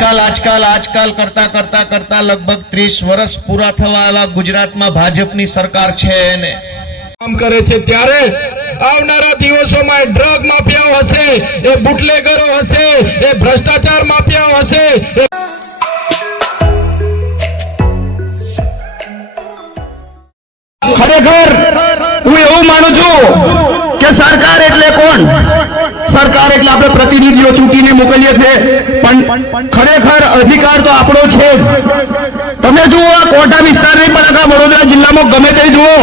આજકાલ આજકાલ આજકાલ કરતા કરતા કરતા લગભગ ત્રીસ વર્ષ પૂરા થવા આવ્યા ગુજરાતમાં ભાજપની સરકાર છે ને. કામ કરે છે ત્યારે આવનારા દિવસોમાં ડ્રગ માફિયાઓ હશે એ બુટલેગરો હશે એ ભ્રષ્ટાચાર માફિયાઓ હશે ખરેખર હું એવું માનું છું કે સરકાર એટલે કોણ? સરકાર એટલે આપણે પ્રતિનિધિઓ ચૂંટીને મોકલીએ છીએ. પણ ખરેખર અધિકાર તો આપણો છે જ. તમે જુઓ આ કોટા વિસ્તાર નહીં પણ આખા વડોદરા જિલ્લામાં ગમે તે જુઓ.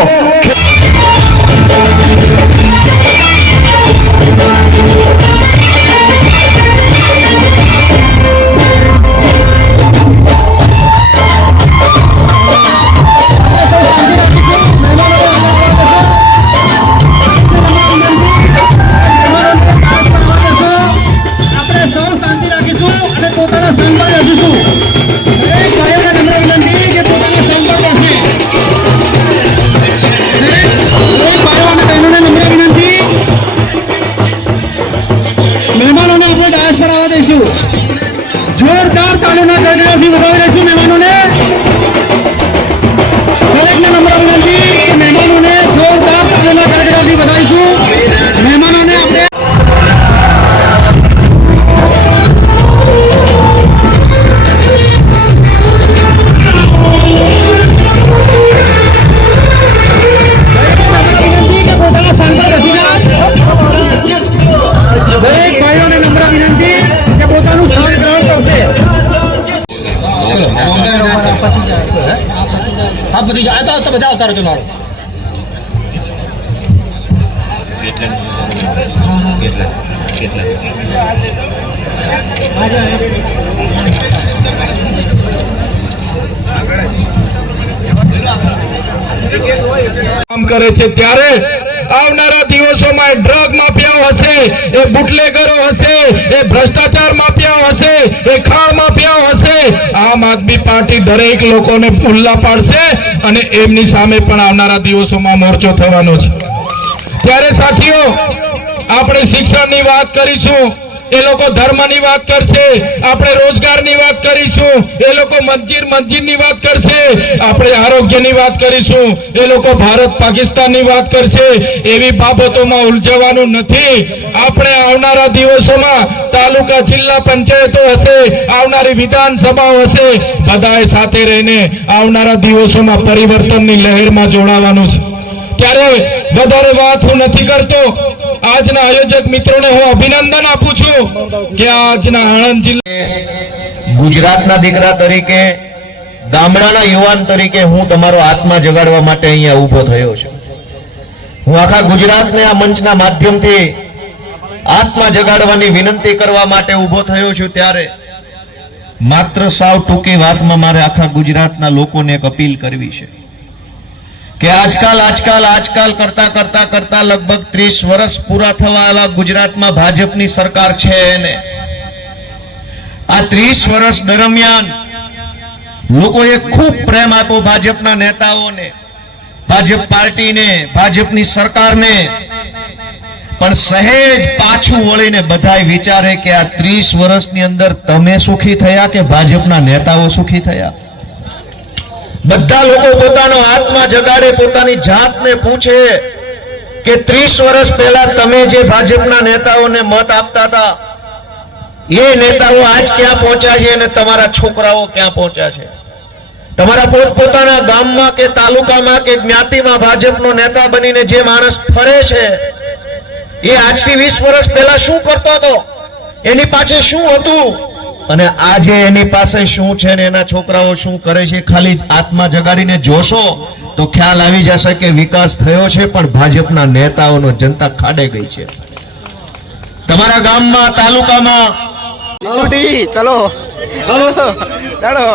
પોતાના સ્થાન પર બેસીશું હા બધી જાય તો બધા આવતા રહેજો મારો કામ કરે છે ત્યારે આવનારા એ ડ્રગ માફિયાઓ હશે, એ બુટલેગરો હશે, એ ભ્રષ્ટાચાર માફિયાઓ હશે, એ ખાણ માફિયાઓ હશે. આમ આદમી પાર્ટી દરેક લોકોને ખુલ્લા પાડશે અને એમની સામે પણ આવનારા દિવસોમાં મોરચો થવાનો છે. ત્યારે સાથીઓ, આપણે શિક્ષણની વાત કરીશું. એ લોકો ધર્મની વાત કરશે, આપણે રોજગારની વાત કરીશું, એ લોકો મસ્જિદ મસ્જિદની વાત કરશે, આપણે આરોગ્યની વાત કરીશું, એ લોકો ભારત પાકિસ્તાનની વાત કરશે, એવી બાબતોમાં ઉલઝવાનું નથી. આપણે આવનારા દિવસોમાં તાલુકા જિલ્લા પંચાયતો હશે, આવનારી વિધાનસભાઓ હશે, બધાએ સાથે રહીને આવનારા દિવસોમાં પરિવર્તનની લહેરમાં જોડાવાનું છે. ત્યારે વધારે વાત હું નથી કરતો. આજના આયોજક મિત્રોને હું અભિનંદન આપું છું કે આજના આણંદ જિલ્લા ગુજરાતના દીકરા તરીકે, ગામડાના યુવાન તરીકે હું તમારો આત્મા જગાડવા માટે અહીંયા ઊભો થયો છું. હું આખા ગુજરાતને આ મંચના માધ્યમથી આત્મા જગાડવાની વિનંતી કરવા માટે ઊભો થયો છું ત્યારે માત્ર સાવ ટૂંકી વાતમાં મારે આખા ગુજરાતના લોકોને એક અપીલ કરવી છે. કે આજકાલ આજકાલ આજકાલ કરતા કરતા કરતા લગભગ ત્રીસ વર્ષ પૂરા થવા આવ્યા ગુજરાતમાં ભાજપની સરકાર છે ને. આ ત્રીસ વર્ષ દરમિયાન લોકોએ ખૂબ પ્રેમ આપ્યો ભાજપના નેતાઓને, ભાજપ પાર્ટીને, ભાજપની સરકારને. પણ સહેજ પાછું વળીને બધાય વિચારે કે આ ત્રીસ વર્ષની અંદર તમે સુખી થયા કે ભાજપના નેતાઓ સુખી થયા? બધા લોકો પોતાનો આત્મા જગાડે, પોતાની જાતને પૂછે કે ત્રીસ વર્ષ પહેલા તમે જે ભાજપના નેતાઓને મત આપતા હતા, એ નેતાઓ આજ ક્યાં પહોંચ્યા છે અને તમારા છોકરાઓ ક્યાં પહોંચ્યા છે? તમારા પોતપોતાના ગામમાં કે તાલુકામાં કે જ્ઞાતિમાં ભાજપનો નેતા બનીને જે માણસ ફરે છે, એ આજથી વીસ વર્ષ પહેલા શું કરતો હતો? એની પાસે શું હતું? અને આજે એની પાસે શું છે ને એના છોકરાઓ શું કરે છે ખાલી આત્મા જગાડીને જોશો તો ખ્યાલ આવી જશે કે વિકાસ થયો છે પણ ભાજપના નેતાઓનો જનતા ખાડે ગઈ છે તમારા ગામમાં તાલુકામાં ચલો ચાલો